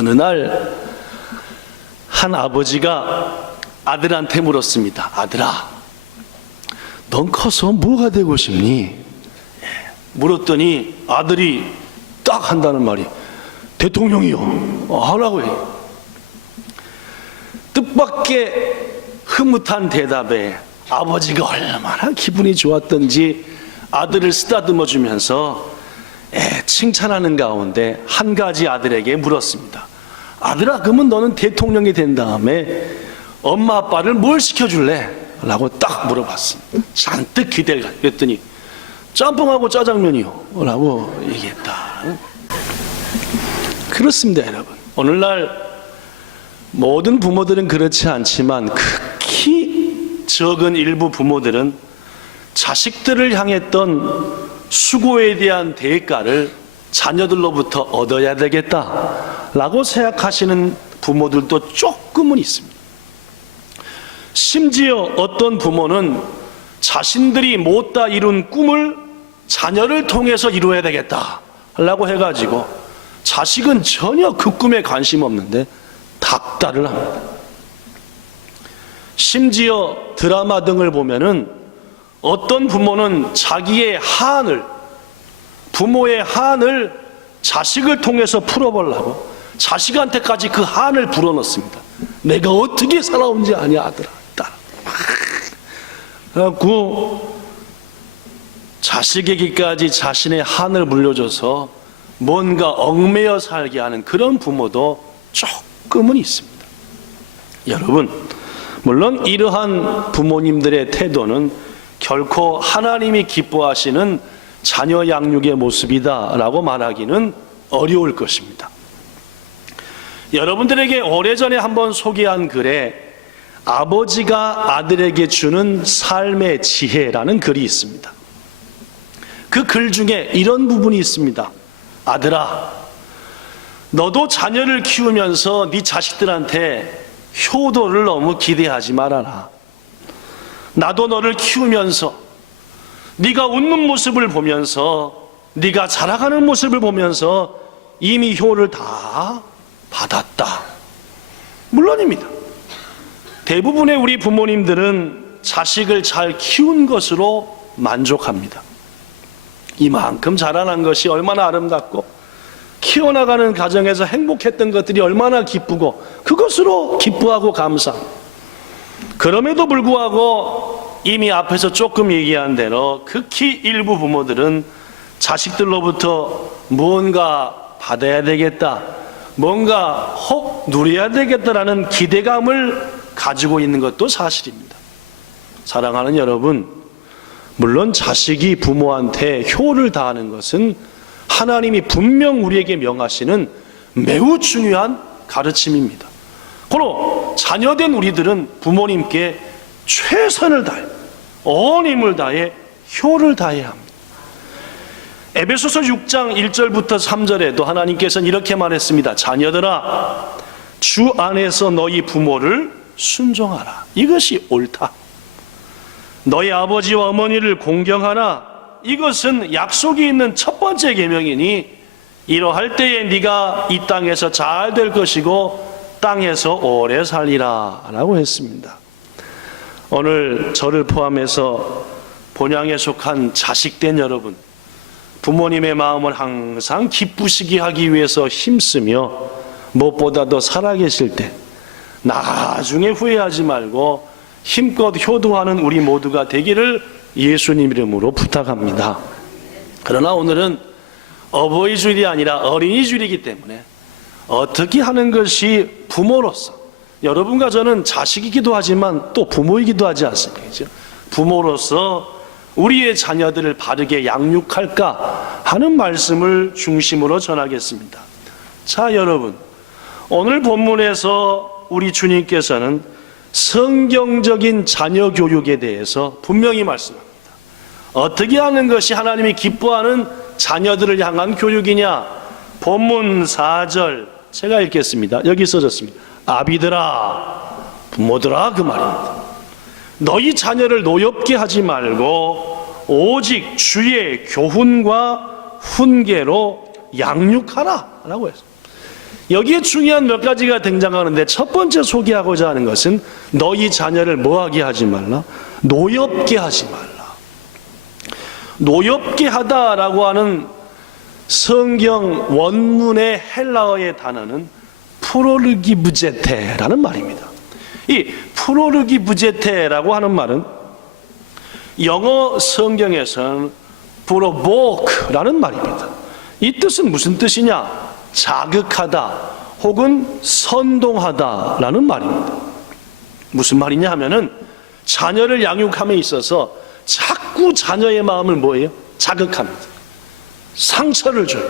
어느 날 한 아버지가 아들한테 물었습니다. 아들아, 넌 커서 뭐가 되고 싶니? 물었더니 아들이 딱 한다는 말이 대통령이요 하라고 해요. 뜻밖의 흐뭇한 대답에 아버지가 얼마나 기분이 좋았던지 아들을 쓰다듬어 주면서 칭찬하는 가운데 한 가지 아들에게 물었습니다. 아들아, 그러면 너는 대통령이 된 다음에 엄마 아빠를 뭘 시켜줄래? 라고 딱 물어봤습니다. 잔뜩 기대를 했더니 짬뽕하고 짜장면이요 라고 얘기했다. 그렇습니다, 여러분. 오늘날 모든 부모들은 그렇지 않지만 극히 적은 일부 부모들은 자식들을 향했던 수고에 대한 대가를 자녀들로부터 얻어야 되겠다라고 생각하시는 부모들도 조금은 있습니다. 심지어 어떤 부모는 자신들이 못다 이룬 꿈을 자녀를 통해서 이루어야 되겠다라고 해가지고 자식은 전혀 그 꿈에 관심 없는데 닥달을 합니다. 심지어 드라마 등을 보면은 어떤 부모는 자기의 한을, 부모의 한을 자식을 통해서 풀어보려고 자식한테까지 그 한을 불어넣습니다. 내가 어떻게 살아온지 아냐 아들아. 그래갖고 자식에게까지 자신의 한을 물려줘서 뭔가 얽매여 살게 하는 그런 부모도 조금은 있습니다. 여러분, 물론 이러한 부모님들의 태도는 결코 하나님이 기뻐하시는 자녀 양육의 모습이다 라고 말하기는 어려울 것입니다. 여러분들에게 오래전에 한번 소개한 글에 아버지가 아들에게 주는 삶의 지혜라는 글이 있습니다. 그 글 중에 이런 부분이 있습니다. 아들아, 너도 자녀를 키우면서 네 자식들한테 효도를 너무 기대하지 말아라. 나도 너를 키우면서 네가 웃는 모습을 보면서, 네가 자라가는 모습을 보면서 이미 효를 다 받았다. 물론입니다. 대부분의 우리 부모님들은 자식을 잘 키운 것으로 만족합니다. 이만큼 자라난 것이 얼마나 아름답고 키워나가는 가정에서 행복했던 것들이 얼마나 기쁘고 그것으로 기뻐하고 감사. 그럼에도 불구하고 이미 앞에서 조금 얘기한 대로 극히 일부 부모들은 자식들로부터 무언가 받아야 되겠다, 뭔가 혹 누려야 되겠다라는 기대감을 가지고 있는 것도 사실입니다. 사랑하는 여러분, 물론 자식이 부모한테 효를 다하는 것은 하나님이 분명 우리에게 명하시는 매우 중요한 가르침입니다. 고로 자녀된 우리들은 부모님께 최선을 다해, 온 힘을 다해 효를 다해야 합니다. 에베소서 6장 1절부터 3절에도 하나님께서는 이렇게 말했습니다. 자녀들아, 주 안에서 너희 부모를 순종하라. 이것이 옳다. 너희 아버지와 어머니를 공경하라. 이것은 약속이 있는 첫 번째 계명이니 이러할 때에 네가 이 땅에서 잘 될 것이고 땅에서 오래 살리라 라고 했습니다. 오늘 저를 포함해서 본향에 속한 자식된 여러분, 부모님의 마음을 항상 기쁘시게 하기 위해서 힘쓰며 무엇보다도 살아계실 때 나중에 후회하지 말고 힘껏 효도하는 우리 모두가 되기를 예수님 이름으로 부탁합니다. 그러나 오늘은 어버이 주일이 아니라 어린이 주일이기 때문에 어떻게 하는 것이 부모로서, 여러분과 저는 자식이기도 하지만 또 부모이기도 하지 않습니까? 부모로서 우리의 자녀들을 바르게 양육할까 하는 말씀을 중심으로 전하겠습니다. 자, 여러분, 오늘 본문에서 우리 주님께서는 성경적인 자녀 교육에 대해서 분명히 말씀합니다. 어떻게 하는 것이 하나님이 기뻐하는 자녀들을 향한 교육이냐? 본문 4절 제가 읽겠습니다. 여기 써졌습니다. 아비들아, 부모들아, 그 말입니다. 너희 자녀를 노엽게 하지 말고 오직 주의 교훈과 훈계로 양육하라 라고 했습니다. 여기에 중요한 몇 가지가 등장하는데, 첫 번째 소개하고자 하는 것은 너희 자녀를 뭐하게 하지 말라? 노엽게 하지 말라. 노엽게 하다라고 하는 성경 원문의 헬라어의 단어는 프로르기부제테라는 말입니다. 이 프로르기부제테라고 하는 말은 영어 성경에서는 프로보크라는 말입니다. 이 뜻은 무슨 뜻이냐? 자극하다 혹은 선동하다라는 말입니다. 무슨 말이냐 하면은 자녀를 양육함에 있어서 자꾸 자녀의 마음을 뭐예요? 자극합니다. 상처를 줘요.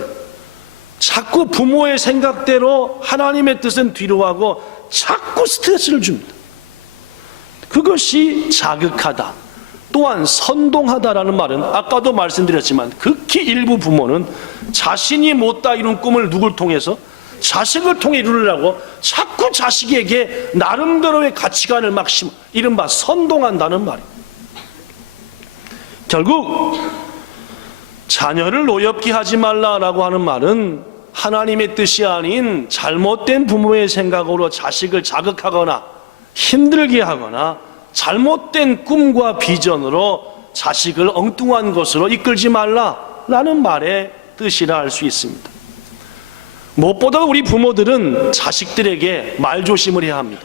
자꾸 부모의 생각대로 하나님의 뜻은 뒤로 하고 자꾸 스트레스를 줍니다. 그것이 자극하다. 또한 선동하다라는 말은 아까도 말씀드렸지만 극히 일부 부모는 자신이 못다 이룬 꿈을 누굴 통해서? 자식을 통해 이루려고 자꾸 자식에게 나름대로의 가치관을 막 이른바 선동한다는 말입니다. 결국 자녀를 노엽게 하지 말라라고 하는 말은 하나님의 뜻이 아닌 잘못된 부모의 생각으로 자식을 자극하거나 힘들게 하거나 잘못된 꿈과 비전으로 자식을 엉뚱한 것으로 이끌지 말라라는 말의 뜻이라 할 수 있습니다. 무엇보다 우리 부모들은 자식들에게 말조심을 해야 합니다.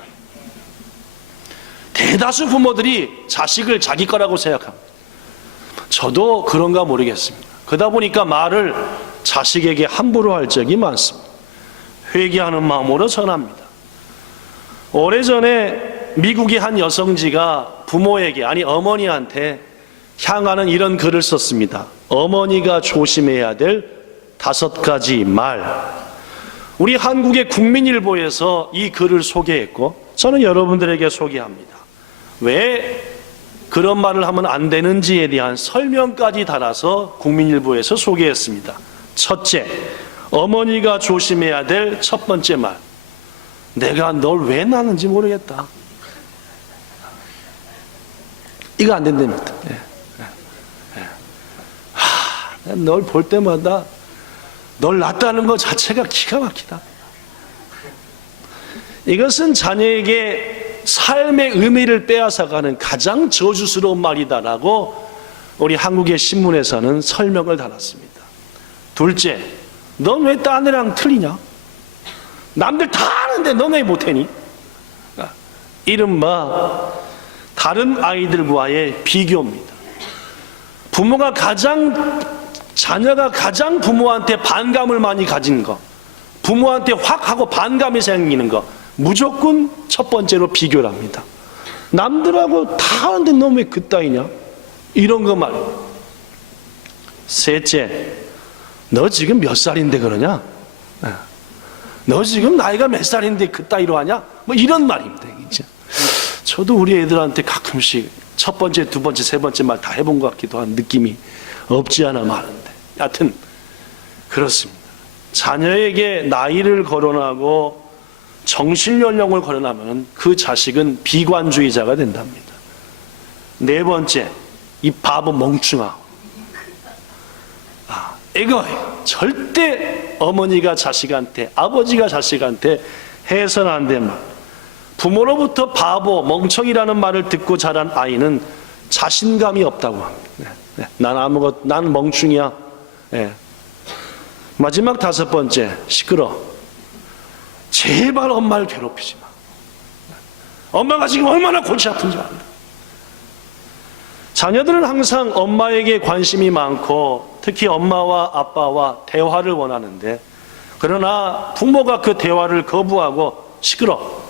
대다수 부모들이 자식을 자기 거라고 생각합니다. 저도 그런가 모르겠습니다. 그러다 보니까 말을 자식에게 함부로 할 적이 많습니다. 회개하는 마음으로 전합니다. 오래전에 미국의 한 여성지가 부모에게, 아니 어머니한테 향하는 이런 글을 썼습니다. 어머니가 조심해야 될 5가지 말. 우리 한국의 국민일보에서 이 글을 소개했고 저는 여러분들에게 소개합니다. 왜 그런 말을 하면 안 되는지에 대한 설명까지 달아서 국민일보에서 소개했습니다. 첫째, 어머니가 조심해야 될 첫 번째 말. 내가 널 왜 낳는지 모르겠다. 이거 안 된답니다. 널 볼 때마다 널 낳았다는 것 자체가 기가 막히다. 이것은 자녀에게 삶의 의미를 빼앗아가는 가장 저주스러운 말이다라고 우리 한국의 신문에서는 설명을 달았습니다. 둘째, 넌 왜 딴 애랑 틀리냐? 남들 다 하는데 넌 왜 못하니? 이른바 다른 아이들과의 비교입니다. 자녀가 가장 부모한테 반감을 많이 가진 거, 부모한테 확 하고 반감이 생기는 거, 무조건 첫 번째로 비교를 합니다. 남들하고 다 하는데 너 왜 그따위냐? 이런 거 말이에요. 셋째, 너 지금 몇 살인데 그러냐? 너 지금 나이가 몇 살인데 그따위로 하냐? 뭐 이런 말입니다. 저도 우리 애들한테 가끔씩 첫 번째, 두 번째, 세 번째 말 다 해본 것 같기도 한 느낌이 없지 않아 많은데, 여하튼 그렇습니다. 자녀에게 나이를 거론하고 정신연령을 거론하면 그 자식은 비관주의자가 된답니다. 네 번째, 이 바보 멍충아. 이거 절대 어머니가 자식한테, 아버지가 자식한테 해서는 안 된 말. 부모로부터 바보, 멍청이라는 말을 듣고 자란 아이는 자신감이 없다고 합니다. 난 멍충이야. 마지막 5번째, 시끄러. 제발 엄마를 괴롭히지 마. 엄마가 지금 얼마나 골치 아픈지 압니다. 자녀들은 항상 엄마에게 관심이 많고 특히 엄마와 아빠와 대화를 원하는데, 그러나 부모가 그 대화를 거부하고 시끄러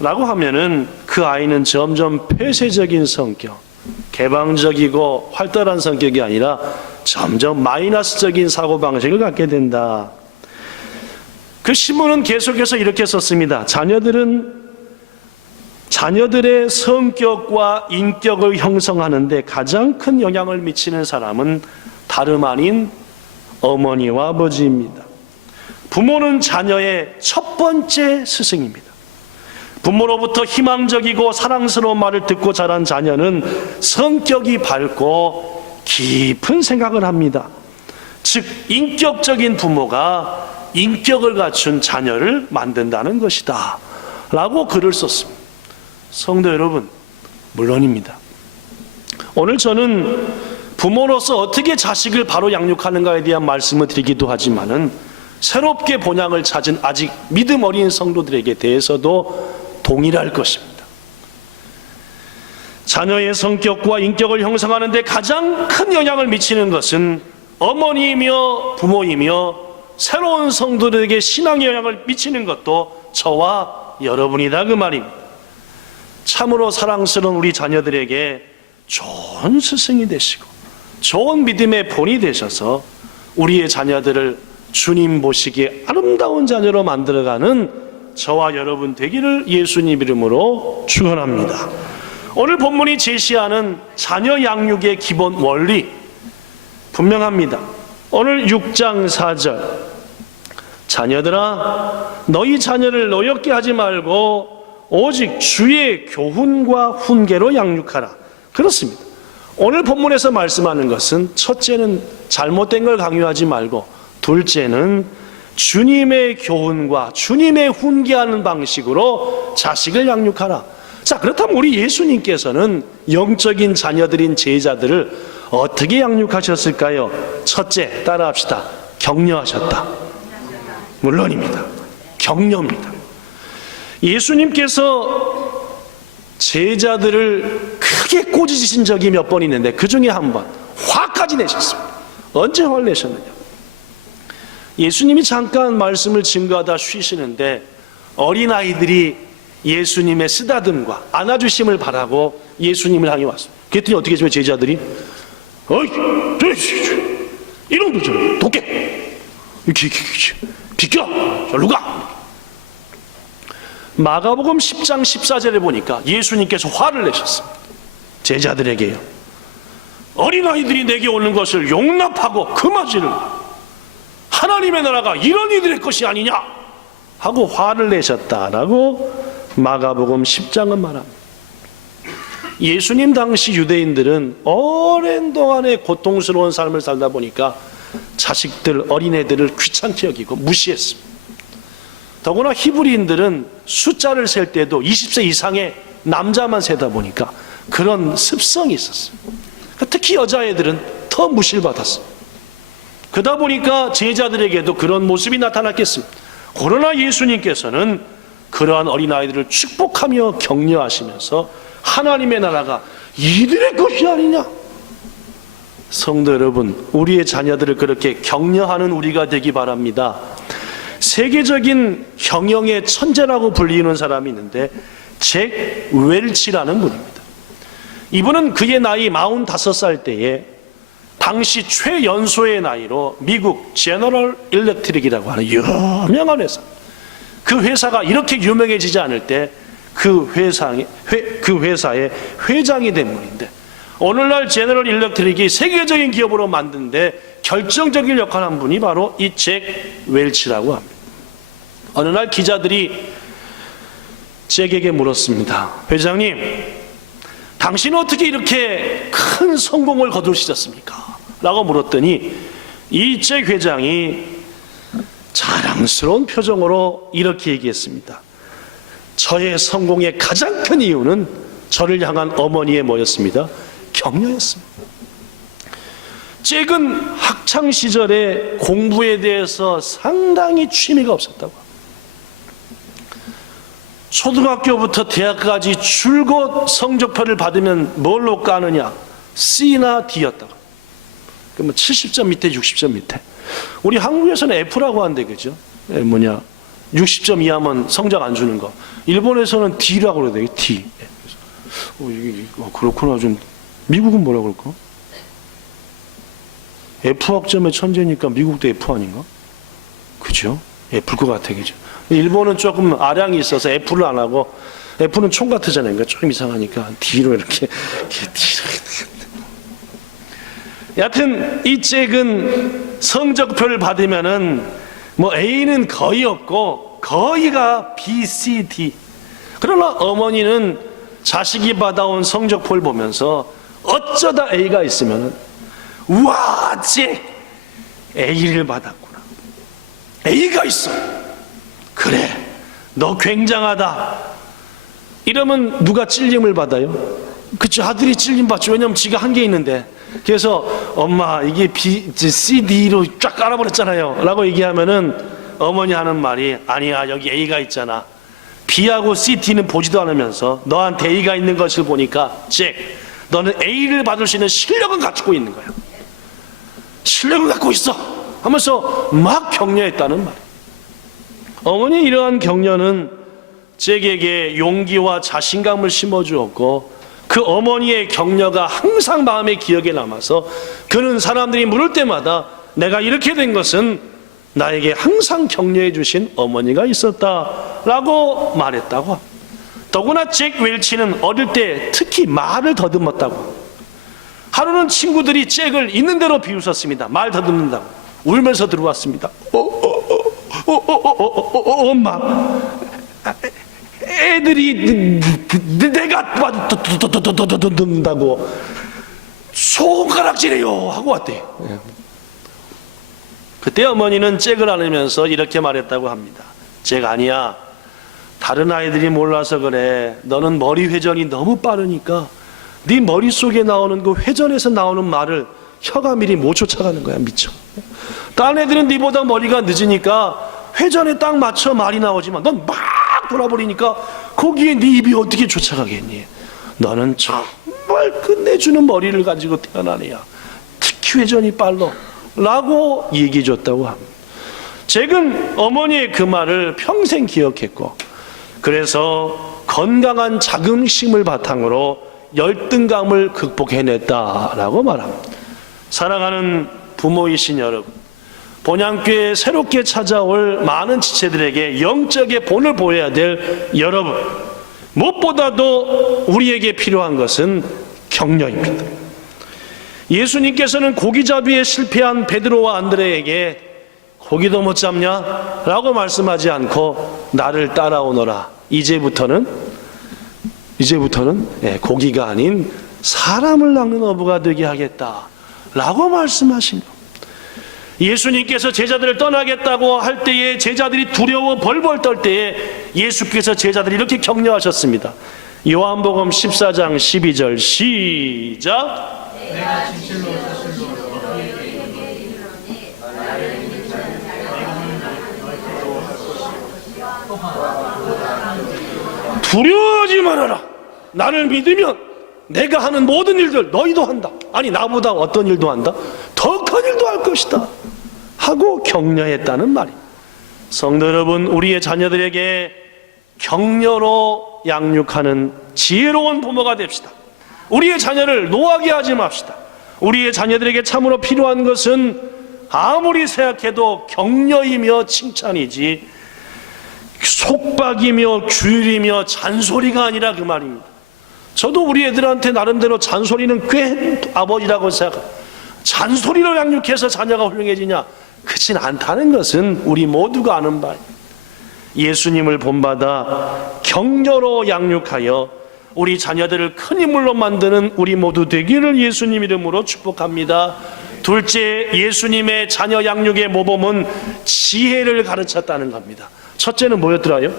라고 하면은 그 아이는 점점 폐쇄적인 성격, 개방적이고 활달한 성격이 아니라 점점 마이너스적인 사고방식을 갖게 된다. 그 신문은 계속해서 이렇게 썼습니다. 자녀들의 성격과 인격을 형성하는데 가장 큰 영향을 미치는 사람은 다름 아닌 어머니와 아버지입니다. 부모는 자녀의 첫 번째 스승입니다. 부모로부터 희망적이고 사랑스러운 말을 듣고 자란 자녀는 성격이 밝고 깊은 생각을 합니다. 즉 인격적인 부모가 인격을 갖춘 자녀를 만든다는 것이다 라고 글을 썼습니다. 성도 여러분, 물론입니다. 오늘 저는 부모로서 어떻게 자식을 바로 양육하는가에 대한 말씀을 드리기도 하지만은 새롭게 본향을 찾은 아직 믿음 어린 성도들에게 대해서도 동일할 것입니다. 자녀의 성격과 인격을 형성하는 데 가장 큰 영향을 미치는 것은 어머니이며 부모이며 새로운 성도들에게 신앙의 영향을 미치는 것도 저와 여러분이다 그 말입니다. 참으로 사랑스러운 우리 자녀들에게 좋은 스승이 되시고 좋은 믿음의 본이 되셔서 우리의 자녀들을 주님 보시기에 아름다운 자녀로 만들어가는 저와 여러분 되기를 예수님 이름으로 축원합니다. 오늘 본문이 제시하는 자녀 양육의 기본 원리 분명합니다. 오늘 6장 4절, 자녀들아 너희 자녀를 노엽게 하지 말고 오직 주의 교훈과 훈계로 양육하라. 그렇습니다. 오늘 본문에서 말씀하는 것은 첫째는 잘못된 걸 강요하지 말고, 둘째는 주님의 교훈과 주님의 훈계하는 방식으로 자식을 양육하라. 자, 그렇다면 우리 예수님께서는 영적인 자녀들인 제자들을 어떻게 양육하셨을까요? 첫째, 따라합시다. 격려하셨다. 물론입니다. 격려입니다. 예수님께서 제자들을 크게 꼬지신 적이 몇 번 있는데 그 중에 한 번 화까지 내셨습니다. 언제 화를 내셨느냐? 예수님이 잠깐 말씀을 증거하다 쉬시는데 어린아이들이 예수님의 쓰다듬과 안아주심을 바라고 예수님을 향해 왔습니다. 그랬더니 어떻게 했으면 제자들이 어이 이놈들 좀 돕게 이렇게 비켜 절로 가. 마가복음 10장 14절에 보니까 예수님께서 화를 내셨습니다. 제자들에게요. 어린아이들이 내게 오는 것을 용납하고 금하지를 하나님의 나라가 이런 이들의 것이 아니냐 하고 화를 내셨다라고 마가복음 10장은 말합니다. 예수님 당시 유대인들은 오랜 동안의 고통스러운 삶을 살다 보니까 자식들, 어린애들을 귀찮게 여기고 무시했습니다. 더구나 히브리인들은 숫자를 셀 때도 20세 이상의 남자만 세다 보니까 그런 습성이 있었어요. 특히 여자애들은 더 무시를 받았습니다. 그러다 보니까 제자들에게도 그런 모습이 나타났겠습니다. 그러나 예수님께서는 그러한 어린아이들을 축복하며 격려하시면서 하나님의 나라가 이들의 것이 아니냐. 성도 여러분, 우리의 자녀들을 그렇게 격려하는 우리가 되기 바랍니다. 세계적인 경영의 천재라고 불리는 사람이 있는데 잭 웰치라는 분입니다. 이분은 그의 나이 45살 때에 당시 최연소의 나이로 미국 제너럴 일렉트릭이라고 하는 유명한 회사, 그 회사가 이렇게 유명해지지 않을 때 그 회사의 회장이 된 분인데, 오늘날 제너럴 일렉트릭이 세계적인 기업으로 만드는데 결정적인 역할을 한 분이 바로 이 잭 웰치라고 합니다. 어느 날 기자들이 잭에게 물었습니다. 회장님, 당신은 어떻게 이렇게 큰 성공을 거두셨습니까? 라고 물었더니 이 잭 회장이 자랑스러운 표정으로 이렇게 얘기했습니다. 저의 성공의 가장 큰 이유는 저를 향한 어머니의 뭐였습니다? 격려였습니다. 잭은 학창시절에 공부에 대해서 상당히 취미가 없었다고 합니다. 초등학교부터 대학까지 줄곧 성적표를 받으면 뭘로 까느냐? C나 D였다고. 그러면 70점 밑에 60점 밑에. 우리 한국에서는 F라고 하는데 그죠? 60점 이하면 성적 안 주는 거. 일본에서는 D라고 그래야 돼요. D. 그렇구나. 좀 미국은 뭐라고 그럴까? F 학점의 천재니까 미국도 F 아닌가? 그죠? F일 것 같아, 그죠? 일본은 조금 아량이 있어서 F를 안 하고, F는 총 같으잖아요. 그러니까 조금 이상하니까 D로 이렇게 여하튼 이 잭은 성적표를 받으면은 뭐 A는 거의 없고 거의가 B, C, D. 그러나 어머니는 자식이 받아온 성적표를 보면서 어쩌다 A가 있으면은 우와, 잭 A를 받았구나. A가 있어. 그래, 너 굉장하다. 이러면 누가 찔림을 받아요? 그치, 아들이 찔림 받죠. 왜냐면 지가 한 게 있는데. 그래서 엄마 이게 C, D로 쫙 깔아버렸잖아요 라고 얘기하면은 어머니 하는 말이, 아니야, 여기 A가 있잖아. B하고 C, D는 보지도 않으면서 너한테 A가 있는 것을 보니까 잭, 너는 A를 받을 수 있는 실력은 갖추고 있는 거야. 실력을 갖고 있어 하면서 막 격려했다는 말이에요. 어머니의 이러한 격려는 잭에게 용기와 자신감을 심어주었고, 그 어머니의 격려가 항상 마음의 기억에 남아서 그는 사람들이 물을 때마다 내가 이렇게 된 것은 나에게 항상 격려해 주신 어머니가 있었다라고 말했다고 합니다. 더구나 잭 웰치는 어릴 때 특히 말을 더듬었다고 합니다. 하루는 친구들이 잭을 있는 대로 비웃었습니다. 말 더듬는다고. 울면서 들어왔습니다. 엄마, 애들이 내가 듣는다고 손가락질해요 하고 왔대요. 그때 어머니는 잭을 안으면서 이렇게 말했다고 합니다. 잭, 아니야, 다른 아이들이 몰라서 그래. 너는 머리 회전이 너무 빠르니까 네 머릿속에 나오는 그 회전에서 나오는 말을 혀가 미리 못 쫓아가는 거야. 미쳐. 다른 애들은 네보다 머리가 늦으니까 회전에 딱 맞춰 말이 나오지만 넌 막 돌아버리니까 거기에 네 입이 어떻게 쫓아가겠니? 너는 정말 끝내주는 머리를 가지고 태어난 애야. 특히 회전이 빨라 라고 얘기해 줬다고 합니다. 잭은 어머니의 그 말을 평생 기억했고, 그래서 건강한 자긍심을 바탕으로 열등감을 극복해냈다라고 말합니다. 사랑하는 부모이신 여러분, 본향교회에 새롭게 찾아올 많은 지체들에게 영적의 본을 보여야 될 여러분, 무엇보다도 우리에게 필요한 것은 격려입니다. 예수님께서는 고기잡이에 실패한 베드로와 안드레에게 고기도 못 잡냐? 라고 말씀하지 않고 나를 따라오너라. 이제부터는 고기가 아닌 사람을 낚는 어부가 되게 하겠다 라고 말씀하십니다. 예수님께서 제자들을 떠나겠다고 할 때에 제자들이 두려워 벌벌 떨 때에 예수께서 제자들이 이렇게 격려하셨습니다. 요한복음 14장 12절 시작. 내가 진실로 두려워하지 말아라. 나를 믿으면 내가 하는 모든 일들 너희도 한다. 아니, 나보다 어떤 일도 한다? 더 큰 일도 할 것이다 하고 격려했다는 말입니다. 성도 여러분, 우리의 자녀들에게 격려로 양육하는 지혜로운 부모가 됩시다. 우리의 자녀를 노하게 하지 맙시다. 우리의 자녀들에게 참으로 필요한 것은 아무리 생각해도 격려이며 칭찬이지 속박이며 규율이며 잔소리가 아니라 그 말입니다. 저도 우리 애들한테 나름대로 잔소리는 꽤 아버지라고 생각합니다. 잔소리로 양육해서 자녀가 훌륭해지냐? 그렇진 않다는 것은 우리 모두가 아는 바입니다. 예수님을 본받아 격려로 양육하여 우리 자녀들을 큰 인물로 만드는 우리 모두 되기를 예수님 이름으로 축복합니다. 둘째, 예수님의 자녀 양육의 모범은 지혜를 가르쳤다는 겁니다. 첫째는 뭐였더라요?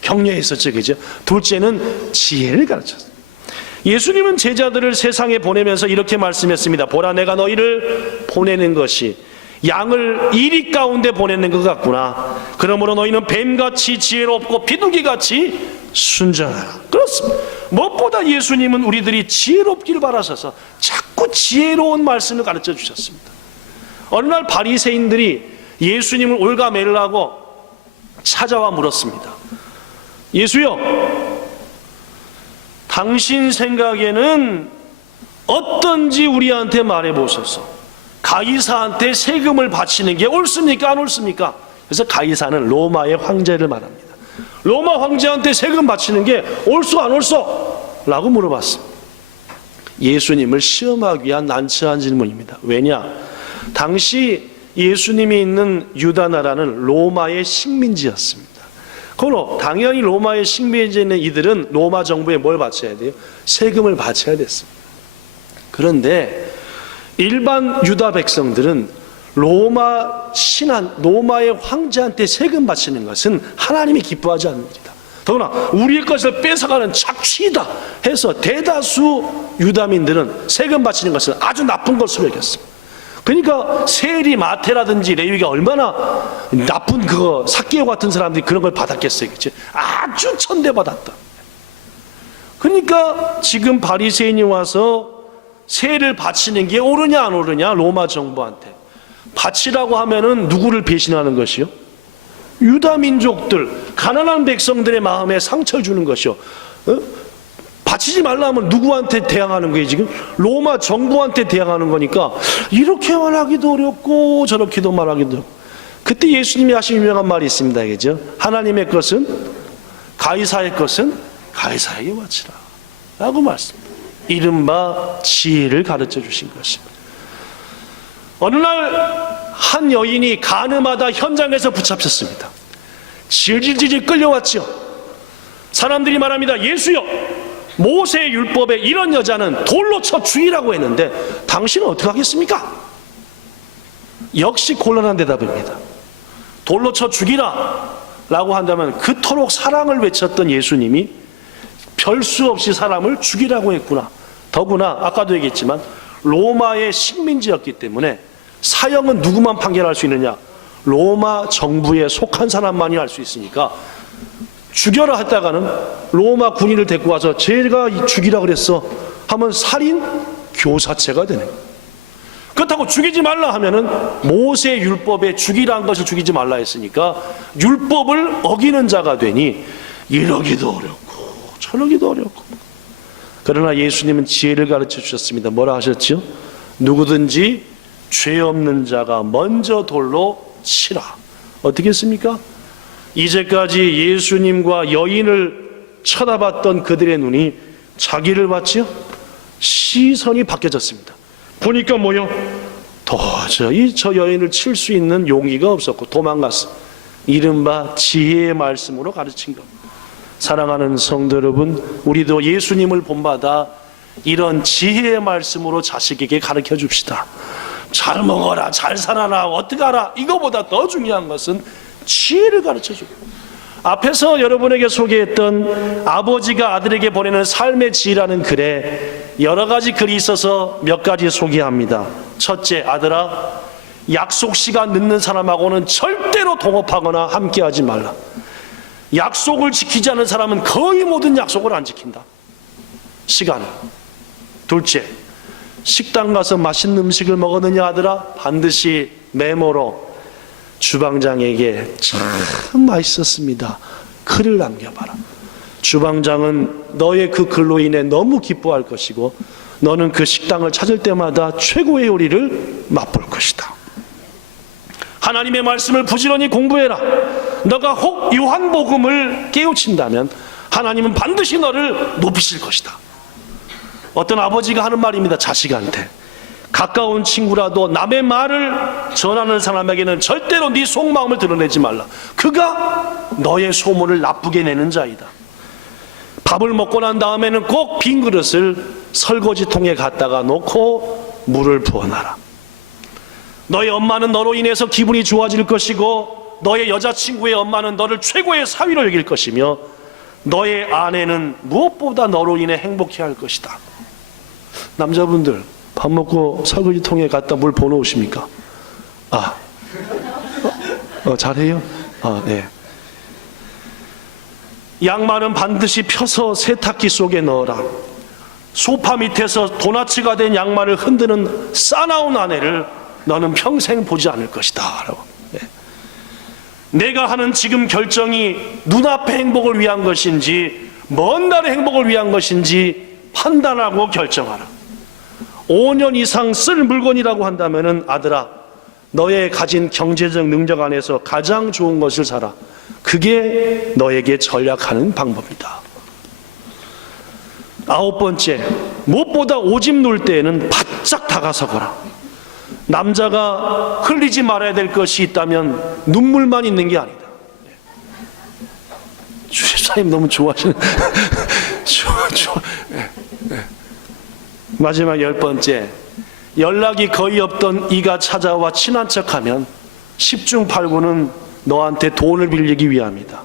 격려했었죠, 그죠? 둘째는 지혜를 가르쳤어요. 예수님은 제자들을 세상에 보내면서 이렇게 말씀했습니다. 보라, 내가 너희를 보내는 것이 양을 이리 가운데 보내는 것 같구나. 그러므로 너희는 뱀같이 지혜롭고 비둘기같이 순전하라. 그렇습니다. 무엇보다 예수님은 우리들이 지혜롭기를 바라셔서 자꾸 지혜로운 말씀을 가르쳐 주셨습니다. 어느 날 바리새인들이 예수님을 올가매려고 찾아와 물었습니다. 예수여, 당신 생각에는 어떤지 우리한테 말해보소서. 가이사한테 세금을 바치는 게 옳습니까? 안 옳습니까? 그래서 가이사는 로마의 황제를 말합니다. 로마 황제한테 세금 바치는 게 옳소 안 옳소? 라고 물어봤습니다. 예수님을 시험하기 위한 난처한 질문입니다. 왜냐? 당시 예수님이 있는 유다 나라는 로마의 식민지였습니다. 그러므로 당연히 로마의 식민지에 있는 이들은 로마 정부에 뭘 바쳐야 돼요? 세금을 바쳐야 됐습니다. 그런데 일반 유다 백성들은 로마 신한, 로마의 황제한테 세금 바치는 것은 하나님이 기뻐하지 않는 일이다. 더구나 우리의 것을 뺏어가는 착취이다 해서 대다수 유다민들은 세금 바치는 것은 아주 나쁜 것으로 여겼습니다. 그러니까 세리, 마태라든지 레위가 얼마나 나쁜 그 삭개오 같은 사람들이 그런 걸 받았겠어요. 그치? 아주 천대받았다. 그러니까 지금 바리새인이 와서 세를 바치는 게 옳으냐 안 옳으냐, 로마 정부한테 바치라고 하면은 누구를 배신하는 것이요? 유다 민족들, 가난한 백성들의 마음에 상처를 주는 것이요. 바치지 말라 하면 누구한테 대항하는 거예요? 지금 로마 정부한테 대항하는 거니까 이렇게 말하기도 어렵고 저렇게도 말하기도 어렵고. 그때 예수님이 하신 유명한 말이 있습니다. 그죠? 하나님의 것은, 가이사의 것은 가이사에게 바치라 라고 말씀합니다. 이른바 지혜를 가르쳐 주신 것입니다. 어느 날 한 여인이 가늠하다 현장에서 붙잡혔습니다. 질질질질 끌려왔죠. 사람들이 말합니다. 예수여, 모세의 율법에 이런 여자는 돌로 쳐 죽이라고 했는데 당신은 어떻게 하겠습니까? 역시 곤란한 대답입니다. 돌로 쳐 죽이라 라고 한다면 그토록 사랑을 외쳤던 예수님이 별 수 없이 사람을 죽이라고 했구나. 더구나 아까도 얘기했지만 로마의 식민지였기 때문에 사형은 누구만 판결할 수 있느냐? 로마 정부에 속한 사람만이 할 수 있으니까 죽여라 했다가는 로마 군인을 데리고 와서 제가 죽이라 그랬어 하면 살인 교사체가 되는 거예요. 그렇다고 죽이지 말라 하면은 모세 율법에 죽이라는 것을 죽이지 말라 했으니까 율법을 어기는 자가 되니 이러기도 어렵고 저러기도 어렵고. 그러나 예수님은 지혜를 가르쳐 주셨습니다. 뭐라 하셨죠? 누구든지 죄 없는 자가 먼저 돌로 치라. 어떻게 했습니까? 이제까지 예수님과 여인을 쳐다봤던 그들의 눈이 자기를 봤지요? 시선이 바뀌어졌습니다. 보니까 뭐요? 도저히 저 여인을 칠 수 있는 용기가 없었고 도망갔어. 이른바 지혜의 말씀으로 가르친 겁니다. 사랑하는 성도 여러분, 우리도 예수님을 본받아 이런 지혜의 말씀으로 자식에게 가르쳐 줍시다. 잘 먹어라, 잘 살아라, 어떡하라. 이거보다 더 중요한 것은 지혜를 가르쳐줘요. 앞에서 여러분에게 소개했던 아버지가 아들에게 보내는 삶의 지혜라는 글에 여러 가지 글이 있어서 몇 가지 소개합니다. 첫째, 아들아, 약속 시간 늦는 사람하고는 절대로 동업하거나 함께하지 말라. 약속을 지키지 않는 사람은 거의 모든 약속을 안 지킨다. 시간을. 둘째, 식당 가서 맛있는 음식을 먹었느냐 아들아? 반드시 메모로 주방장에게 참 맛있었습니다 글을 남겨봐라. 주방장은 너의 그 글로 인해 너무 기뻐할 것이고 너는 그 식당을 찾을 때마다 최고의 요리를 맛볼 것이다. 하나님의 말씀을 부지런히 공부해라. 너가 혹 요한복음을 깨우친다면 하나님은 반드시 너를 높이실 것이다. 어떤 아버지가 하는 말입니다. 자식한테 가까운 친구라도 남의 말을 전하는 사람에게는 절대로 네 속마음을 드러내지 말라. 그가 너의 소문을 나쁘게 내는 자이다. 밥을 먹고 난 다음에는 꼭 빈 그릇을 설거지통에 갖다가 놓고 물을 부어놔라. 너의 엄마는 너로 인해서 기분이 좋아질 것이고 너의 여자친구의 엄마는 너를 최고의 사위로 여길 것이며 너의 아내는 무엇보다 너로 인해 행복해할 것이다. 남자분들 밥 먹고 설거지통에 갖다 물 부어놓으십니까? 잘해요? 네. 양말은 반드시 펴서 세탁기 속에 넣어라. 소파 밑에서 도나츠가 된 양말을 흔드는 싸나운 아내를 너는 평생 보지 않을 것이다 라고. 네. 내가 하는 지금 결정이 눈앞의 행복을 위한 것인지 먼 날의 행복을 위한 것인지 판단하고 결정하라. 5년 이상 쓸 물건이라고 한다면은 아들아, 너의 가진 경제적 능력 안에서 가장 좋은 것을 사라. 그게 너에게 전략하는 방법이다. 9번째, 무엇보다 오줌 누울 때에는 바짝 다가서거라. 남자가 흘리지 말아야 될 것이 있다면 눈물만 있는 게 아니다. 주집사님 너무 좋아하시는 마지막 10번째, 연락이 거의 없던 이가 찾아와 친한 척하면 10중 8구는 너한테 돈을 빌리기 위함이다.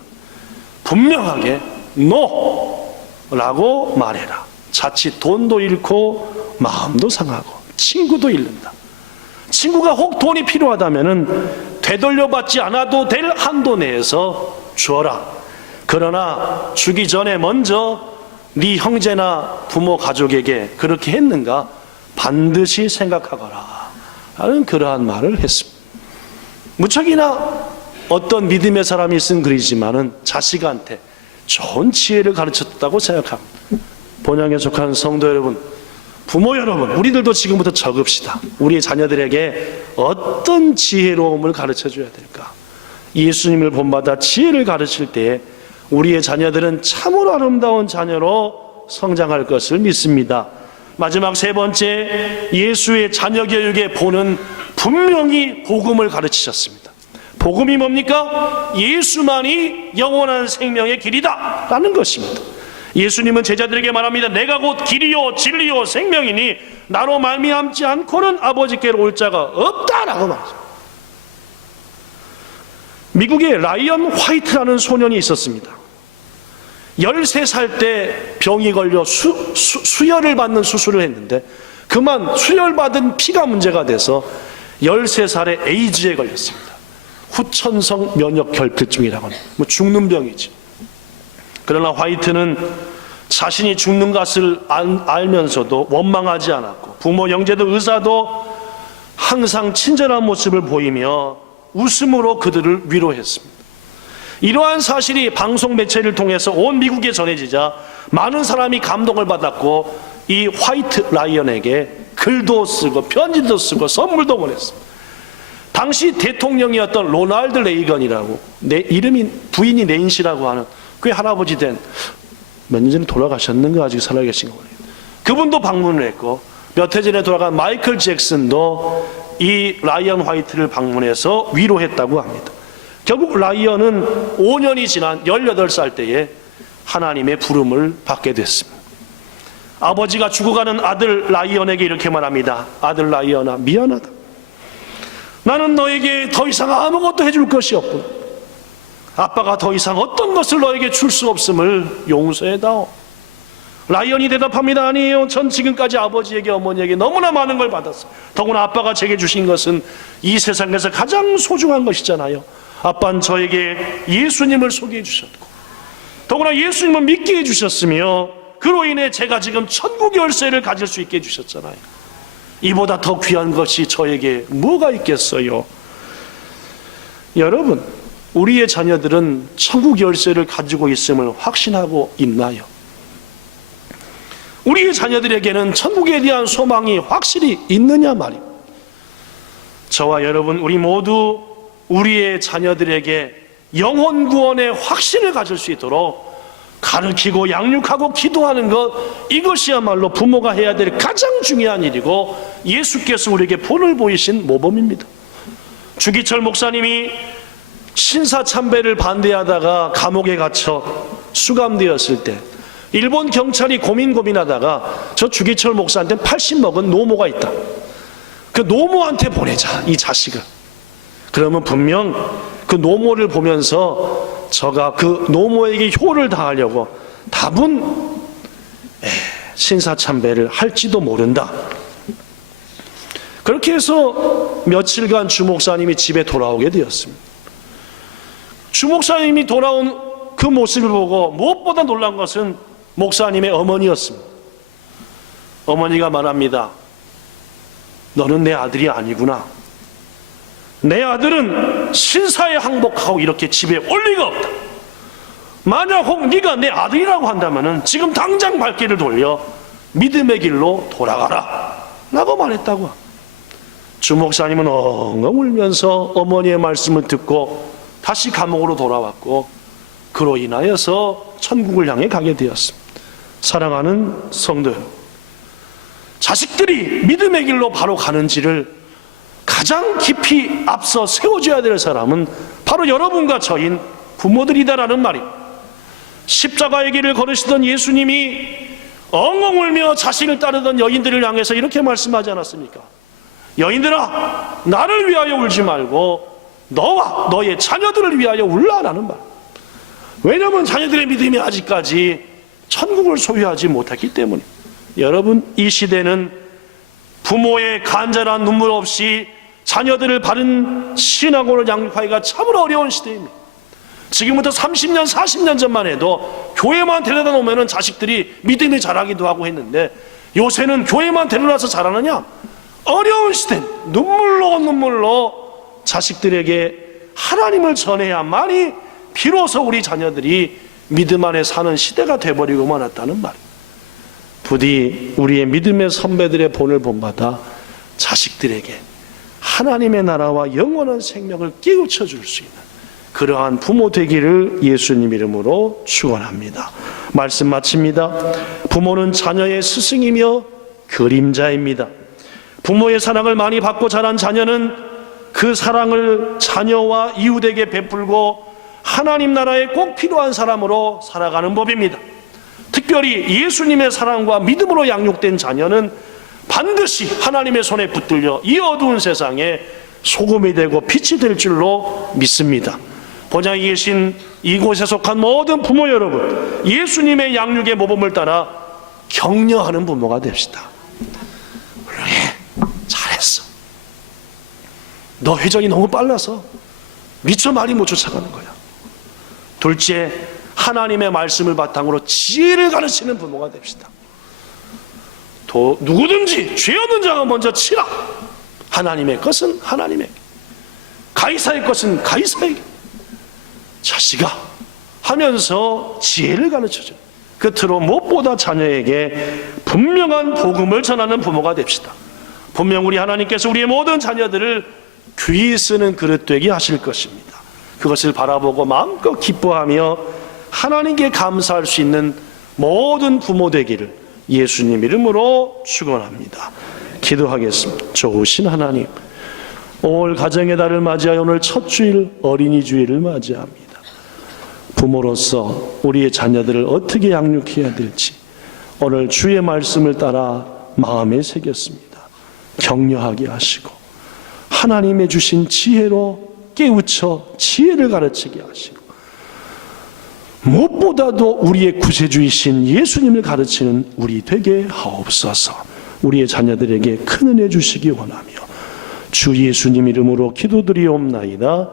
분명하게 NO라고 말해라. 자칫 돈도 잃고 마음도 상하고 친구도 잃는다. 친구가 혹 돈이 필요하다면 되돌려받지 않아도 될 한도 내에서 주어라. 그러나 주기 전에 먼저 네 형제나 부모 가족에게 그렇게 했는가 반드시 생각하거라 라는 그러한 말을 했습니다. 무척이나 어떤 믿음의 사람이 쓴 글이지만은 자식한테 좋은 지혜를 가르쳤다고 생각합니다. 본향에 속한 성도 여러분, 부모 여러분, 우리들도 지금부터 적읍시다. 우리 자녀들에게 어떤 지혜로움을 가르쳐줘야 될까? 예수님을 본받아 지혜를 가르칠 때에 우리의 자녀들은 참으로 아름다운 자녀로 성장할 것을 믿습니다. 마지막 세 번째, 예수의 자녀 교육의 본은 분명히 복음을 가르치셨습니다. 복음이 뭡니까? 예수만이 영원한 생명의 길이다 라는 것입니다. 예수님은 제자들에게 말합니다. 내가 곧 길이요 진리요 생명이니 나로 말미암지 않고는 아버지께로 올 자가 없다라고 말합니다. 미국에 라이언 화이트라는 소년이 있었습니다. 13살 때 병이 걸려 수혈을 받는 수술을 했는데 그만 수혈받은 피가 문제가 돼서 13살에 에이즈에 걸렸습니다. 후천성 면역 결핍증이라고 하는 죽는 병이지. 그러나 화이트는 자신이 죽는 것을 알면서도 원망하지 않았고 부모, 형제도 의사도 항상 친절한 모습을 보이며 웃음으로 그들을 위로했습니다. 이러한 사실이 방송 매체를 통해서 온 미국에 전해지자 많은 사람이 감동을 받았고 이 화이트 라이언에게 글도 쓰고 편지도 쓰고 선물도 보냈습니다. 당시 대통령이었던 로널드 레이건이라고, 내 이름이 부인이 낸시라고 하는 꽤 할아버지 된, 몇 년 전에 돌아가셨는가 아직 살아계신 거 모르겠어요. 그분도 방문을 했고 몇 해 전에 돌아간 마이클 잭슨도 이 라이언 화이트를 방문해서 위로했다고 합니다. 결국 라이언은 5년이 지난 18살 때에 하나님의 부름을 받게 됐습니다. 아버지가 죽어가는 아들 라이언에게 이렇게 말합니다. 아들 라이언아, 미안하다. 나는 너에게 더 이상 아무것도 해줄 것이 없구나. 아빠가 더 이상 어떤 것을 너에게 줄 수 없음을 용서해다오. 라이언이 대답합니다. 아니에요. 전 지금까지 아버지에게 어머니에게 너무나 많은 걸 받았어요. 더구나 아빠가 제게 주신 것은 이 세상에서 가장 소중한 것이잖아요. 아빠는 저에게 예수님을 소개해 주셨고 더구나 예수님을 믿게 해주셨으며 그로 인해 제가 지금 천국 열쇠를 가질 수 있게 해주셨잖아요. 이보다 더 귀한 것이 저에게 뭐가 있겠어요? 여러분, 우리의 자녀들은 천국 열쇠를 가지고 있음을 확신하고 있나요? 우리의 자녀들에게는 천국에 대한 소망이 확실히 있느냐 말입니다. 저와 여러분, 우리 모두 우리의 자녀들에게 영혼 구원의 확신을 가질 수 있도록 가르치고 양육하고 기도하는 것, 이것이야말로 부모가 해야 될 가장 중요한 일이고 예수께서 우리에게 본을 보이신 모범입니다. 주기철 목사님이 신사참배를 반대하다가 감옥에 갇혀 수감되었을 때 일본 경찰이 고민하다가 저 주기철 목사한테 80 먹은 노모가 있다. 그 노모한테 보내자, 이 자식을. 그러면 분명 그 노모를 보면서 저가 그 노모에게 효를 다하려고 답은 신사참배를 할지도 모른다. 그렇게 해서 며칠간 주 목사님이 집에 돌아오게 되었습니다. 주 목사님이 돌아온 그 모습을 보고 무엇보다 놀란 것은 목사님의 어머니였습니다. 어머니가 말합니다. 너는 내 아들이 아니구나. 내 아들은 신사에 항복하고 이렇게 집에 올 리가 없다. 만약 혹 네가 내 아들이라고 한다면 지금 당장 발길을 돌려 믿음의 길로 돌아가라 라고 말했다고. 주 목사님은 엉엉 울면서 어머니의 말씀을 듣고 다시 감옥으로 돌아왔고 그로 인하여서 천국을 향해 가게 되었습니다. 사랑하는 성도 여러분, 자식들이 믿음의 길로 바로 가는지를 가장 깊이 앞서 세워줘야 될 사람은 바로 여러분과 저인 부모들이다라는 말입니다. 십자가의 길을 걸으시던 예수님이 엉엉 울며 자신을 따르던 여인들을 향해서 이렇게 말씀하지 않았습니까? 여인들아, 나를 위하여 울지 말고 너와 너의 자녀들을 위하여 울라라는 말. 왜냐하면 자녀들의 믿음이 아직까지 천국을 소유하지 못했기 때문에. 여러분, 이 시대는 부모의 간절한 눈물 없이 자녀들을 바른 신앙으로 양육하기가 참으로 어려운 시대입니다. 지금부터 30년, 40년 전만 해도 교회만 데려다 놓으면 자식들이 믿음이 자라기도 하고 했는데, 요새는 교회만 데려다서 자라느냐? 어려운 시대, 눈물로 자식들에게 하나님을 전해야만이 비로소 우리 자녀들이 믿음 안에 사는 시대가 돼버리고 말았다는 말. 부디 우리의 믿음의 선배들의 본을 본받아 자식들에게 하나님의 나라와 영원한 생명을 깨우쳐 줄 수 있는 그러한 부모 되기를 예수님 이름으로 축원합니다. 말씀 마칩니다. 부모는 자녀의 스승이며 그림자입니다. 부모의 사랑을 많이 받고 자란 자녀는 그 사랑을 자녀와 이웃에게 베풀고 하나님 나라에 꼭 필요한 사람으로 살아가는 법입니다. 특별히 예수님의 사랑과 믿음으로 양육된 자녀는 반드시 하나님의 손에 붙들려 이 어두운 세상에 소금이 되고 빛이 될 줄로 믿습니다. 본향에 계신 이곳에 속한 모든 부모 여러분, 예수님의 양육의 모범을 따라 격려하는 부모가 됩시다. 훌륭해, 잘했어. 너 회전이 너무 빨라서 미처 말이 못 쫓아가는 거야. 둘째, 하나님의 말씀을 바탕으로 지혜를 가르치는 부모가 됩시다. 또 누구든지 죄 없는 자가 먼저 치라. 하나님의 것은 하나님에게, 가이사의 것은 가이사에게. 자식아 하면서 지혜를 가르쳐줘. 끝으로 무엇보다 자녀에게 분명한 복음을 전하는 부모가 됩시다. 분명 우리 하나님께서 우리의 모든 자녀들을 귀히 쓰는 그릇 되게 하실 것입니다. 그것을 바라보고 마음껏 기뻐하며 하나님께 감사할 수 있는 모든 부모 되기를 예수님 이름으로 축원합니다. 기도하겠습니다. 좋으신 하나님, 올 가정의 달을 맞이하여 오늘 첫 주일 어린이 주일을 맞이합니다. 부모로서 우리의 자녀들을 어떻게 양육해야 될지 오늘 주의 말씀을 따라 마음에 새겼습니다. 격려하게 하시고 하나님의 주신 지혜로 깨우쳐 지혜를 가르치게 하시고 무엇보다도 우리의 구세주이신 예수님을 가르치는 우리 되게 하옵소서. 우리의 자녀들에게 큰 은혜 주시기 원하며 주 예수님 이름으로 기도드리옵나이다.